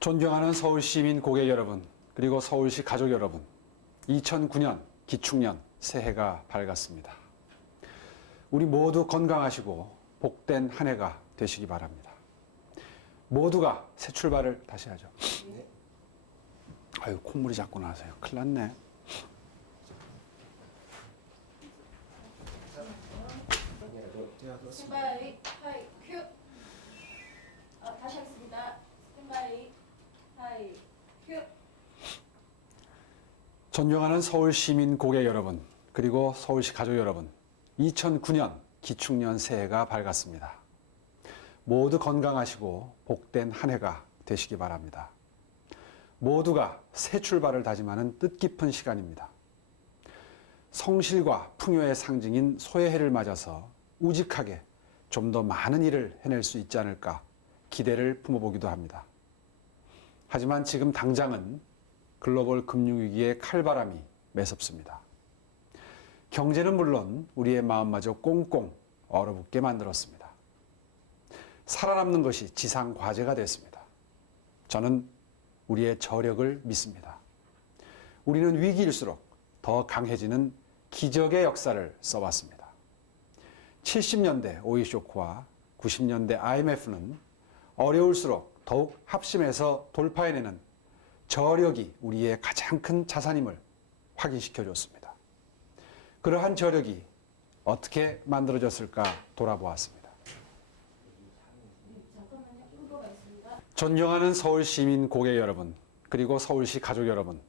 존경하는 서울시민 고객 여러분, 그리고 서울시 가족 여러분, 2009년 기축년 새해가 밝았습니다. 우리 모두 건강하시고 복된 한 해가 되시기 바랍니다. 모두가 새 출발을 다시 하죠. 아유, 콧물이 자꾸 나세요. 큰일 났네. 스탠바이 하이 큐 어, 다시 하겠습니다 스탠바이 하이 큐 존경하는 서울 시민 고객 여러분, 그리고 서울시 가족 여러분, 2009년 기축년 새해가 밝았습니다. 모두 건강하시고 복된 한 해가 되시기 바랍니다. 모두가 새 출발을 다짐하는 뜻깊은 시간입니다. 성실과 풍요의 상징인 소해해를 맞아서 우직하게 좀 더 많은 일을 해낼 수 있지 않을까 기대를 품어보기도 합니다. 하지만 지금 당장은 글로벌 금융위기의 칼바람이 매섭습니다. 경제는 물론 우리의 마음마저 꽁꽁 얼어붙게 만들었습니다. 살아남는 것이 지상 과제가 됐습니다. 저는 우리의 저력을 믿습니다. 우리는 위기일수록 더 강해지는 기적의 역사를 써왔습니다. 70년대 오일 쇼크와 90년대 IMF는 어려울수록 더욱 합심해서 돌파해내는 저력이 우리의 가장 큰 자산임을 확인시켜 줬습니다. 그러한 저력이 어떻게 만들어졌을까 돌아보았습니다. 존경하는 서울 시민 고객 여러분, 그리고 서울시 가족 여러분,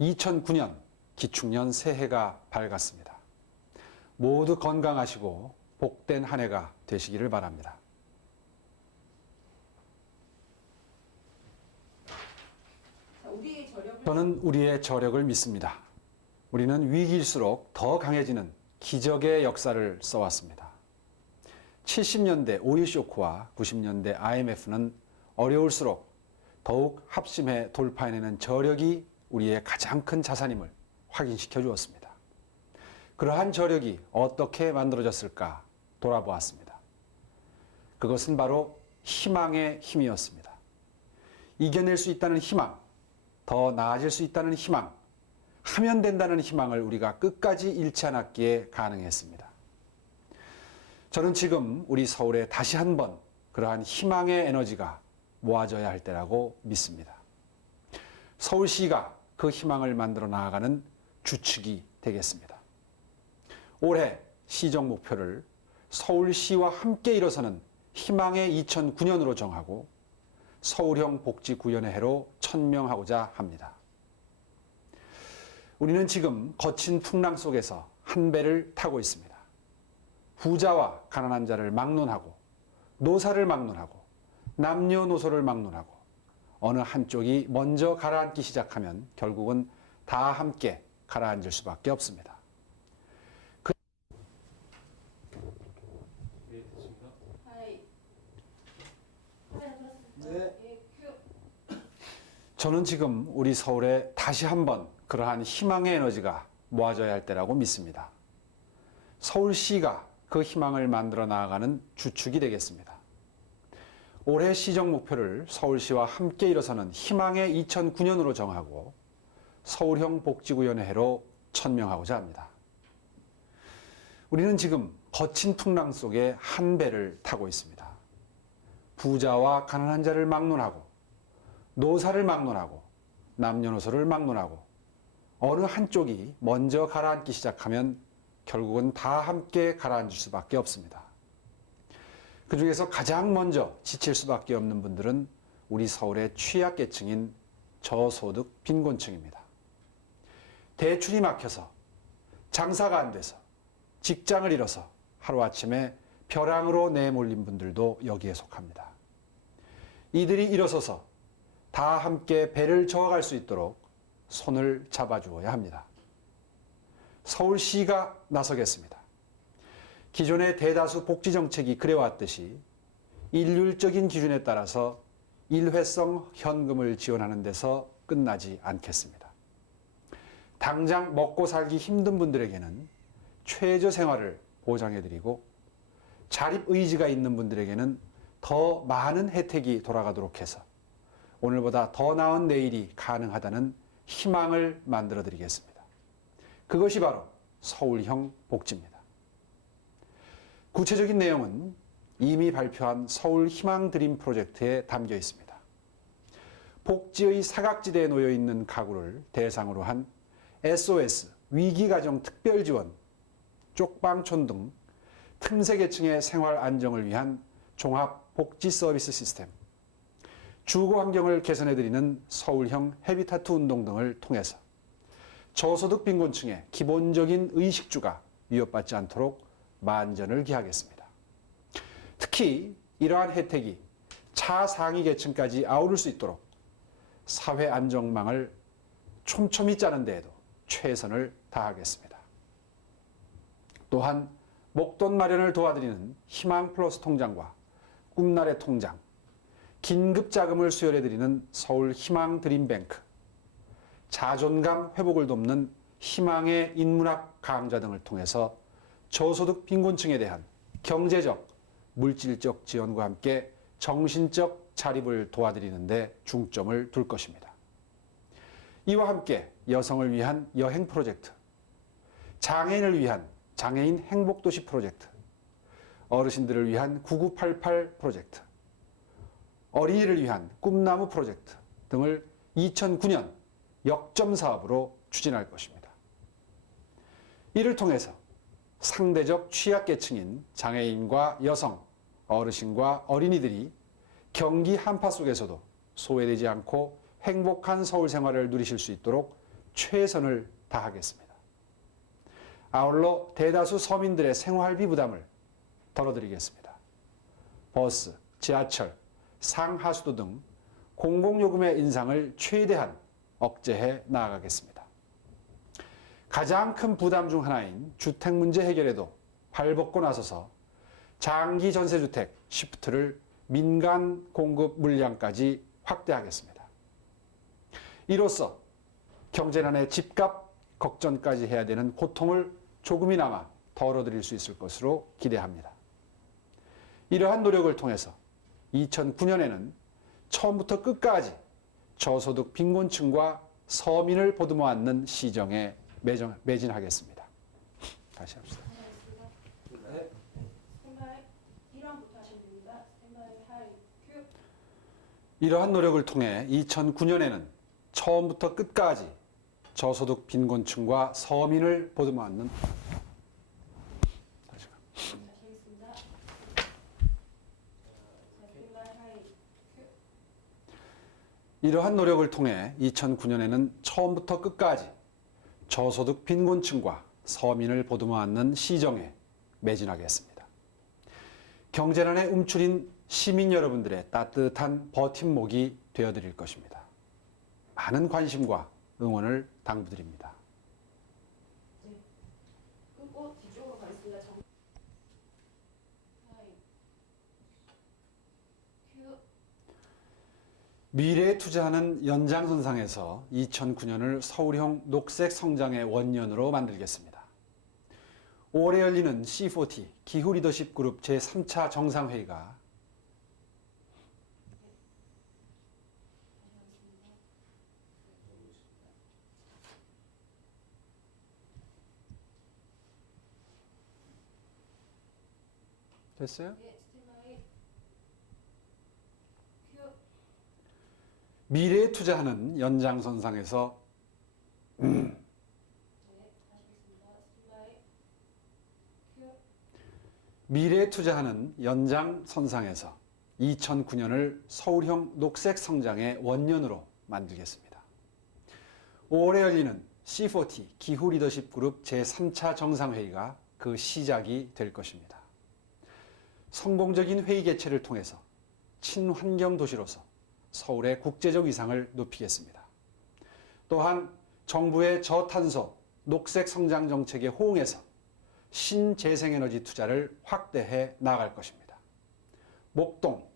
2009년 기축년 새해가 밝았습니다. 모두 건강하시고 복된 한 해가 되시기를 바랍니다. 자 우리의 저는 우리의 저력을 믿습니다. 우리는 위기일수록 더 강해지는 기적의 역사를 써왔습니다. 70년대 오일 쇼크와 90년대 IMF는 어려울수록 더욱 합심해 돌파해내는 저력이 우리의 가장 큰 자산임을 확인시켜 주었습니다. 그러한 저력이 어떻게 만들어졌을까 돌아보았습니다. 그것은 바로 희망의 힘이었습니다. 이겨낼 수 있다는 희망, 더 나아질 수 있다는 희망, 하면 된다는 희망을 우리가 끝까지 잃지 않았기에 가능했습니다. 저는 지금 우리 서울에 다시 한번 그러한 희망의 에너지가 모아져야 할 때라고 믿습니다. 서울시가 그 희망을 만들어 나아가는 주축이 되겠습니다. 올해 시정 목표를 서울시와 함께 일어서는 희망의 2009년으로 정하고 서울형 복지 구현의 해로 천명하고자 합니다. 우리는 지금 거친 풍랑 속에서 한 배를 타고 있습니다. 부자와 가난한 자를 막론하고 노사를 막론하고 남녀노소를 막론하고 어느 한쪽이 먼저 가라앉기 시작하면 결국은 다 함께 가라앉을 수밖에 없습니다. 하이 카메라 들었습니다 네. 예, 큐 저는 지금 우리 서울에 다시 한번 그러한 희망의 에너지가 모아져야 할 때라고 믿습니다. 서울시가 그 희망을 만들어 나아가는 주축이 되겠습니다. 올해 시정 목표를 서울시와 함께 일어서는 희망의 2009년으로 정하고 서울형 복지구현의 해로 천명하고자 합니다. 우리는 지금 거친 풍랑 속에 한 배를 타고 있습니다. 부자와 가난한 자를 막론하고 노사를 막론하고 남녀노소를 막론하고 어느 한쪽이 먼저 가라앉기 시작하면 결국은 다 함께 가라앉을 수밖에 없습니다. 그 중에서 가장 먼저 지칠 수밖에 없는 분들은 우리 서울의 취약계층인 저소득 빈곤층입니다. 대출이 막혀서 장사가 안 돼서 직장을 잃어서 하루아침에 벼랑으로 내몰린 분들도 여기에 속합니다. 이들이 일어서서 다 함께 배를 저어갈 수 있도록 손을 잡아주어야 합니다. 서울시가 나서겠습니다. 기존의 대다수 복지 정책이 그래왔듯이 일률적인 기준에 따라서 일회성 현금을 지원하는 데서 끝나지 않겠습니다. 당장 먹고 살기 힘든 분들에게는 최저 생활을 보장해드리고 자립 의지가 있는 분들에게는 더 많은 혜택이 돌아가도록 해서 오늘보다 더 나은 내일이 가능하다는 희망을 만들어 드리겠습니다. 그것이 바로 서울형 복지입니다. 구체적인 내용은 이미 발표한 서울 희망 드림 프로젝트에 담겨 있습니다. 복지의 사각지대에 놓여 있는 가구를 대상으로 한 SOS 위기가정 특별지원, 쪽방촌 등 틈새 계층의 생활 안정을 위한 종합 복지 서비스 시스템, 주거 환경을 개선해 드리는 서울형 헤비타트 운동 등을 통해서 저소득 빈곤층의 기본적인 의식주가 위협받지 않도록 만전을 기하겠습니다. 특히 이러한 혜택이 차상위 계층까지 아우를 수 있도록 사회 안정망을 촘촘히 짜는 데에도 최선을 다하겠습니다. 또한 목돈 마련을 도와드리는 희망 플러스 통장과 꿈나래 통장, 긴급 자금을 수혈해 드리는 서울 희망 드림뱅크, 자존감 회복을 돕는 희망의 인문학 강좌 등을 통해서 저소득 빈곤층에 대한 경제적, 물질적 지원과 함께 정신적 자립을 도와드리는데 중점을 둘 것입니다. 이와 함께 여성을 위한 여행 프로젝트, 장애인을 위한 장애인 행복도시 프로젝트, 어르신들을 위한 9988 프로젝트, 어린이를 위한 꿈나무 프로젝트 등을 2009년 역점 사업으로 추진할 것입니다. 이를 통해서 상대적 취약계층인 장애인과 여성, 어르신과 어린이들이 경기 한파 속에서도 소외되지 않고 행복한 서울 생활을 누리실 수 있도록 최선을 다하겠습니다. 아울러 대다수 서민들의 생활비 부담을 덜어드리겠습니다. 버스, 지하철, 상하수도 등 공공요금의 인상을 최대한 억제해 나아가겠습니다. 가장 큰 부담 중 하나인 주택 문제 해결에도 발벗고 나서서 장기 전세주택 시프트를 민간 공급 물량까지 확대하겠습니다. 이로써 경제난의 집값 걱정까지 해야 되는 고통을 조금이나마 덜어드릴 수 있을 것으로 기대합니다. 이러한 노력을 통해서 2009년에는 처음부터 끝까지 저소득 빈곤층과 서민을 보듬어 안는 시정에 매정, 매진하겠습니다. 다시 합시다. 하겠습니다. 스탠바이 1번부터 하시면 됩니다. 스탠바이 하이 큐. 이러한 노력을 통해 2009년에는 처음부터 끝까지 저소득 빈곤층과 서민을 보듬어 안는 다시 가. 다시 하겠습니다. 자, 스탠바이 하이 큐. 이러한 노력을 통해 2009년에는 처음부터 끝까지 저소득 빈곤층과 서민을 보듬어 안는 시정에 매진하겠습니다. 경제난에 움츠린 시민 여러분들의 따뜻한 버팀목이 되어드릴 것입니다. 많은 관심과 응원을 당부드립니다. 끊고 뒤쪽으로 가겠습니다. 정... 하이 큐. 미래에 투자하는 연장선상에서 2009년을 서울형 녹색 성장의 원년으로 만들겠습니다. 5월에 열리는 C40 기후 리더십 그룹 제3차 정상회의가 됐어요? 예, 스탠바이 큐. 미래에 투자하는 연장선상에서 큐. 미래에 투자하는 연장선상에서 2009년을 서울형 녹색 성장의 원년으로 만들겠습니다. 5월에 열리는 C40 기후 리더십 그룹 제3차 정상회의가 그 시작이 될 것입니다. 성공적인 회의 개최를 통해서 친환경 도시로서 서울의 국제적 위상을 높이겠습니다. 또한 정부의 저탄소 녹색 성장 정책에 호응해서 신재생에너지 투자를 확대해 나갈 것입니다. 목동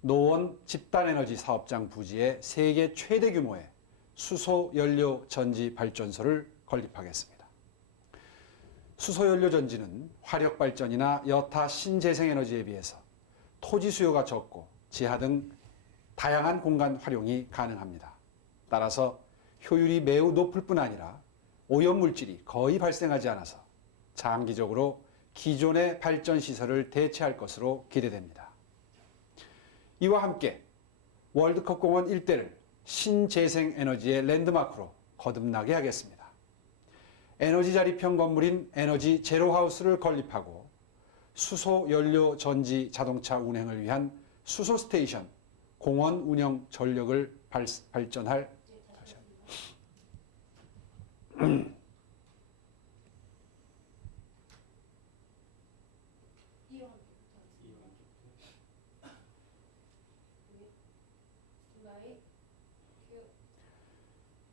노원 집단에너지 사업장 부지에 세계 최대 규모의 수소 연료 전지 발전소를 건립하겠습니다. 수소 연료 전지는 화력 발전이나 여타 신재생 에너지에 비해서 토지 수요가 적고 지하 등 다양한 공간 활용이 가능합니다. 따라서 효율이 매우 높을 뿐 아니라 오염 물질이 거의 발생하지 않아서 장기적으로 기존의 발전 시설을 대체할 것으로 기대됩니다. 이와 함께 월드컵 공원 일대를 신재생 에너지의 랜드마크로 거듭나게 하겠습니다. 에너지 자립형 건물인 에너지 제로하우스를 건립하고 수소 연료 전지 자동차 운행을 위한 수소 스테이션 공원 운영 전력을 발, 발전할 다시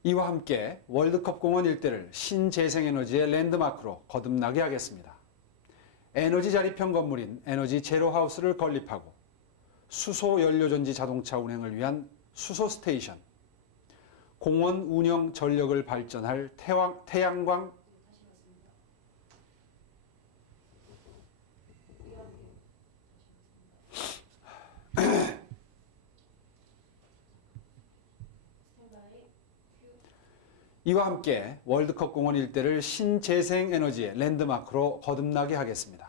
이와 함께 월드컵 공원 일대를 신재생에너지의 랜드마크로 거듭나게 하겠습니다. 에너지 자립형 건물인 에너지 제로하우스를 건립하고 수소 연료전지 자동차 운행을 위한 수소 스테이션, 공원 운영 전력을 발전할 태왕, 태양광 이와 함께 월드컵 공원 일대를 신재생 에너지의 랜드마크로 거듭나게 하겠습니다.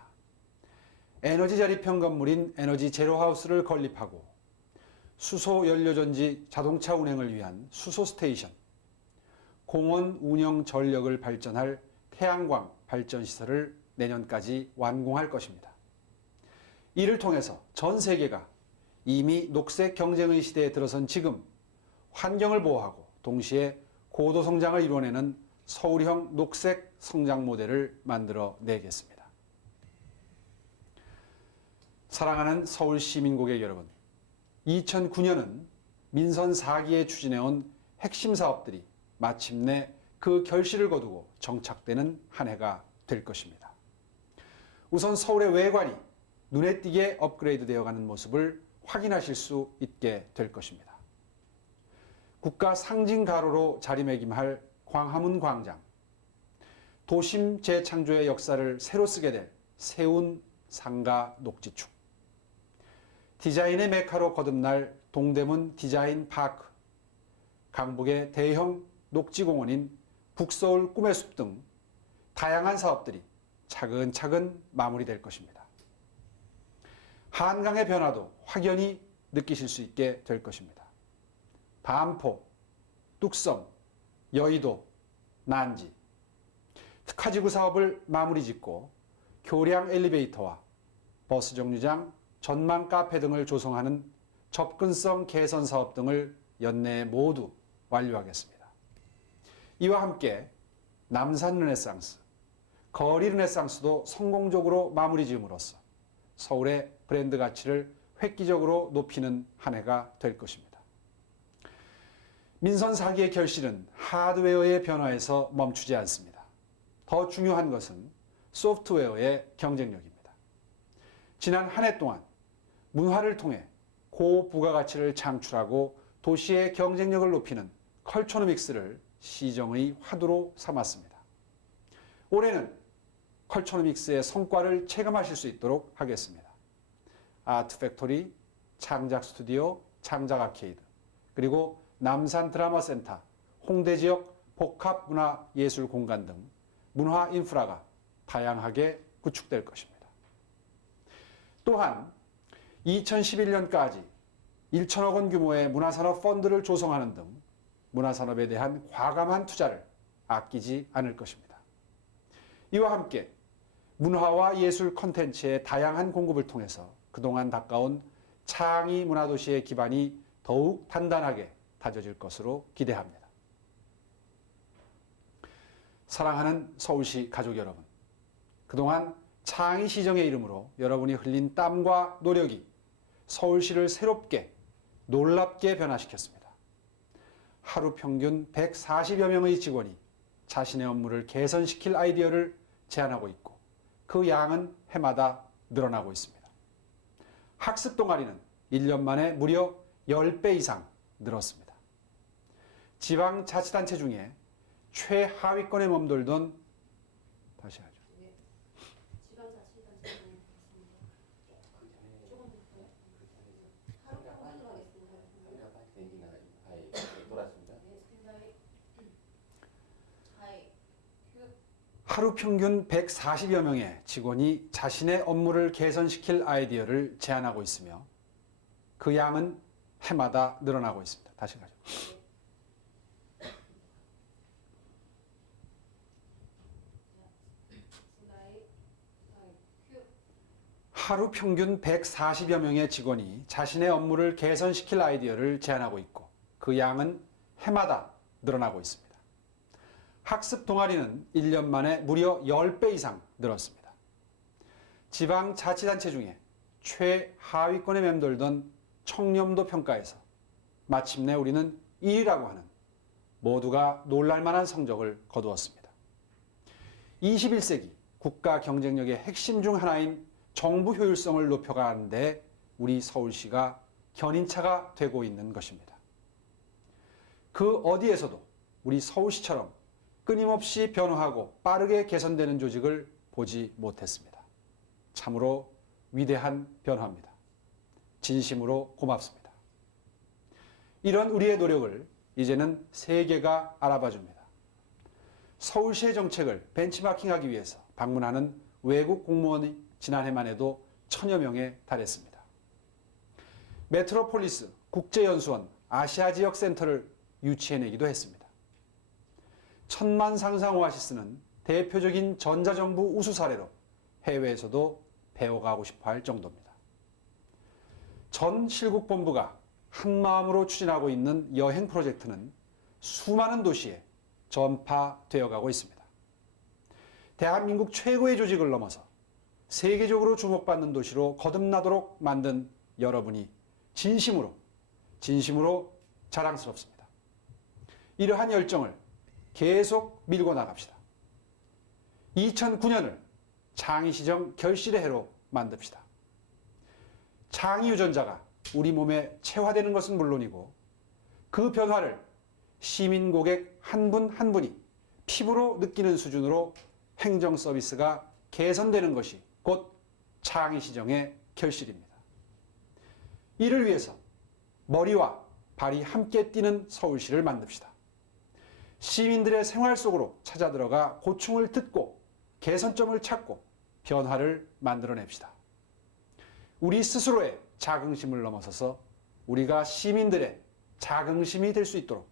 에너지 자립형 건물인 에너지 제로하우스를 건립하고 수소 연료전지 자동차 운행을 위한 수소 스테이션, 공원 운영 전력을 발전할 태양광 발전 시설을 내년까지 완공할 것입니다. 이를 통해서 전 세계가 이미 녹색 경쟁의 시대에 들어선 지금 환경을 보호하고 동시에 고도 성장을 이뤄내는 서울형 녹색 성장 모델을 만들어 내겠습니다. 사랑하는 서울 시민 고객 여러분, 2009년은 민선 4기에 추진해온 핵심 사업들이 마침내 그 결실을 거두고 정착되는 한 해가 될 것입니다. 우선 서울의 외관이 눈에 띄게 업그레이드 되어가는 모습을 확인하실 수 있게 될 것입니다. 국가 상징 가로로 자리매김할 광화문 광장, 도심 재창조의 역사를 새로 쓰게 될 세운 상가 녹지축, 디자인의 메카로 거듭날 동대문 디자인 파크, 강북의 대형 녹지공원인 북서울 꿈의 숲 등 다양한 사업들이 차근차근 마무리될 것입니다. 한강의 변화도 확연히 느끼실 수 있게 될 것입니다. 반포, 뚝섬, 여의도, 난지 특화지구 사업을 마무리 짓고 교량 엘리베이터와 버스 정류장, 전망 카페 등을 조성하는 접근성 개선 사업 등을 연내에 모두 완료하겠습니다. 이와 함께 남산 르네상스, 거리 르네상스도 성공적으로 마무리 지음으로써 서울의 브랜드 가치를 획기적으로 높이는 한 해가 될 것입니다. 민선 사기의 결실은 하드웨어의 변화에서 멈추지 않습니다. 더 중요한 것은 소프트웨어의 경쟁력입니다. 지난 한 해 동안 문화를 통해 고부가가치를 창출하고 도시의 경쟁력을 높이는 컬처노믹스를 시정의 화두로 삼았습니다. 올해는 컬처노믹스의 성과를 체감하실 수 있도록 하겠습니다. 아트 팩토리, 창작 스튜디오, 창작 아케이드, 그리고 남산 드라마 센터, 홍대 지역 복합 문화 예술 공간 등 문화 인프라가 다양하게 구축될 것입니다. 또한 2011년까지 1천억 원 규모의 문화산업 펀드를 조성하는 등 문화산업에 대한 과감한 투자를 아끼지 않을 것입니다. 이와 함께 문화와 예술 콘텐츠의 다양한 공급을 통해서 그동안 닦아온 창의 문화도시의 기반이 더욱 단단하게 다져질 것으로 기대합니다. 사랑하는 서울시 가족 여러분, 그동안 창의 시정의 이름으로 여러분이 흘린 땀과 노력이 서울시를 새롭게 놀랍게 변화시켰습니다. 하루 평균 140여 명의 직원이 자신의 업무를 개선시킬 아이디어를 제안하고 있고 그 양은 해마다 늘어나고 있습니다. 학습 동아리는 1년 만에 무려 10배 이상 늘었습니다. 지방자치단체 중에 최하위권에 머물던 다시 하죠. 지방자치단체는 있습니다. 조금 볼까요? 하루 평균으로 하겠습니다. 하루 평균 140여 명의 직원이 자신의 업무를 개선시킬 아이디어를 제안하고 있으며 그 양은 해마다 늘어나고 있습니다. 다시 가죠. 하루 평균 140여 명의 직원이 자신의 업무를 개선시킬 아이디어를 제안하고 있고 그 양은 해마다 늘어나고 있습니다. 학습 동아리는 1년 만에 무려 10배 이상 늘었습니다. 지방 자치단체 중에 최하위권에 맴돌던 청렴도 평가에서 마침내 우리는 1위라고 하는 모두가 놀랄만한 성적을 거두었습니다. 21세기 국가 경쟁력의 핵심 중 하나인 정부 효율성을 높여가는데 우리 서울시가 견인차가 되고 있는 것입니다. 그 어디에서도 우리 서울시처럼 끊임없이 변화하고 빠르게 개선되는 조직을 보지 못했습니다. 참으로 위대한 변화입니다. 진심으로 고맙습니다. 이런 우리의 노력을 이제는 세계가 알아봐 줍니다. 서울시의 정책을 벤치마킹하기 위해서 방문하는 외국 공무원이 지난해만 해도 천여 명에 달했습니다. 메트로폴리스 국제연수원 아시아 지역 센터를 유치해내기도 했습니다. 천만 상상 오아시스는 대표적인 전자정부 우수 사례로 해외에서도 배워가고 싶어 할 정도입니다. 전 실국본부가 한마음으로 추진하고 있는 여행 프로젝트는 수많은 도시에 전파되어 가고 있습니다. 대한민국 최고의 조직을 넘어서 세계적으로 주목받는 도시로 거듭나도록 만든 여러분이 진심으로, 진심으로 자랑스럽습니다. 이러한 열정을 계속 밀고 나갑시다. 2009년을 창의시정 결실의 해로 만듭시다. 창의 유전자가 우리 몸에 체화되는 것은 물론이고 그 변화를 시민 고객 한분한 분이 피부로 느끼는 수준으로 행정 서비스가 개선되는 것이 곧 창의 시정의 결실입니다. 이를 위해서 머리와 발이 함께 뛰는 서울시를 만듭시다. 시민들의 생활 속으로 찾아 들어가 고충을 듣고 개선점을 찾고 변화를 만들어냅시다. 우리 스스로의 자긍심을 넘어서서 우리가 시민들의 자긍심이 될 수 있도록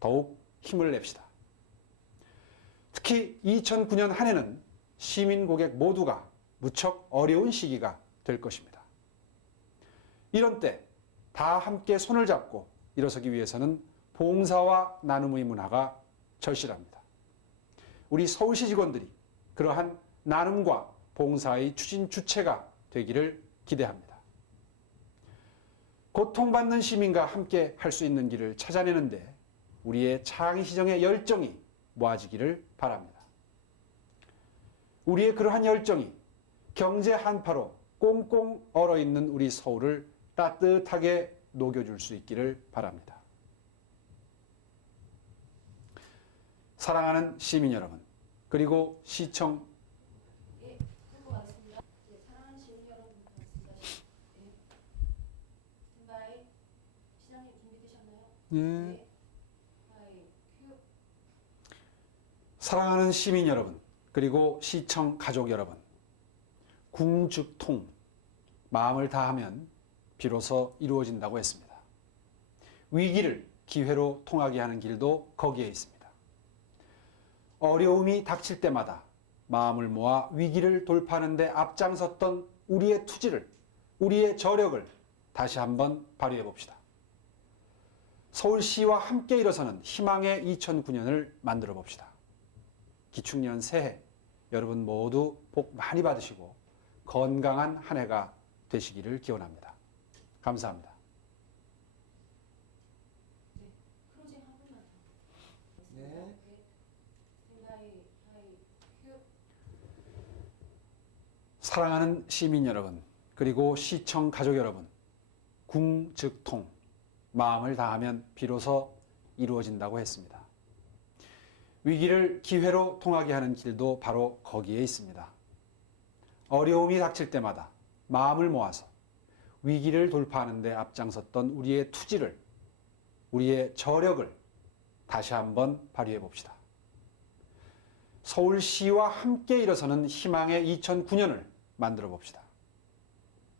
더욱 힘을 냅시다. 특히 2009년 한 해는 시민 고객 모두가 무척 어려운 시기가 될 것입니다. 이런 때 다 함께 손을 잡고 일어서기 위해서는 봉사와 나눔의 문화가 절실합니다. 우리 서울시 직원들이 그러한 나눔과 봉사의 추진 주체가 되기를 기대합니다. 고통받는 시민과 함께 할 수 있는 길을 찾아내는데 우리의 창의 시정의 열정이 모아지기를 바랍니다. 우리의 그러한 열정이 경제 한파로 꽁꽁 얼어 있는 우리 서울을 따뜻하게 녹여줄 수 있기를 바랍니다. 사랑하는 시민 여러분, 그리고 시청 예. 예, 사랑하는 시민 여러분. 예. 시장님 준비되셨나요? 예. 사랑하는 시민 여러분, 그리고 시청 가족 여러분, 궁즉통 마음을 다하면 비로소 이루어진다고 했습니다. 위기를 기회로 통하게 하는 길도 거기에 있습니다. 어려움이 닥칠 때마다 마음을 모아 위기를 돌파하는 데 앞장섰던 우리의 투지를, 우리의 저력을 다시 한번 발휘해 봅시다. 서울시와 함께 일어서는 희망의 2009년을 만들어 봅시다. 기축년 새해 여러분 모두 복 많이 받으시고 건강한 한 해가 되시기를 기원합니다. 감사합니다. 클로징 한 분만 더. 네. 예. 스탠바이 하이 큐 사랑하는 시민 여러분, 그리고 시청 가족 여러분, 궁즉통 마음을 다하면 비로소 이루어진다고 했습니다. 위기를 기회로 통하게 하는 길도 바로 거기에 있습니다. 어려움이 닥칠 때마다 마음을 모아서 위기를 돌파하는 데 앞장섰던 우리의 투지를, 우리의 저력을 다시 한번 발휘해 봅시다. 서울시와 함께 일어서는 희망의 2009년을 만들어 봅시다.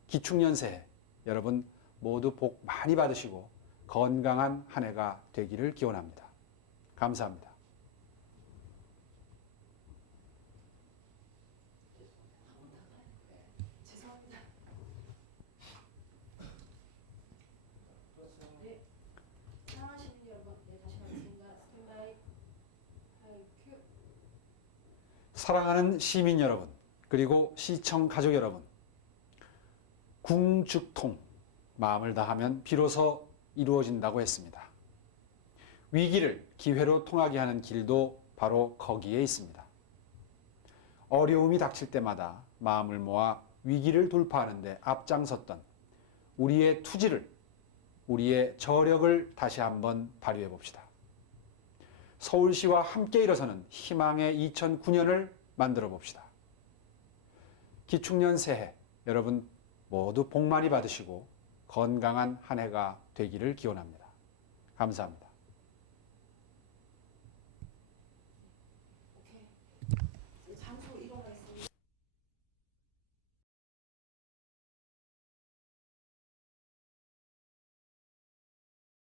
기축년 새해 여러분 모두 복 많이 받으시고 건강한 한 해가 되기를 기원합니다. 감사합니다. 사랑하는 시민 여러분, 그리고 시청 가족 여러분, 궁죽통 마음을 다하면 비로소 이루어진다고 했습니다. 위기를 기회로 통하게 하는 길도 바로 거기에 있습니다. 어려움이 닥칠 때마다 마음을 모아 위기를 돌파하는데 앞장섰던 우리의 투지를, 우리의 저력을 다시 한번 발휘해 봅시다. 서울시와 함께 일어서는 희망의 2009년을 만들어 봅시다. 기축년 새해 여러분 모두 복 많이 받으시고 건강한 한 해가 되기를 기원합니다. 감사합니다.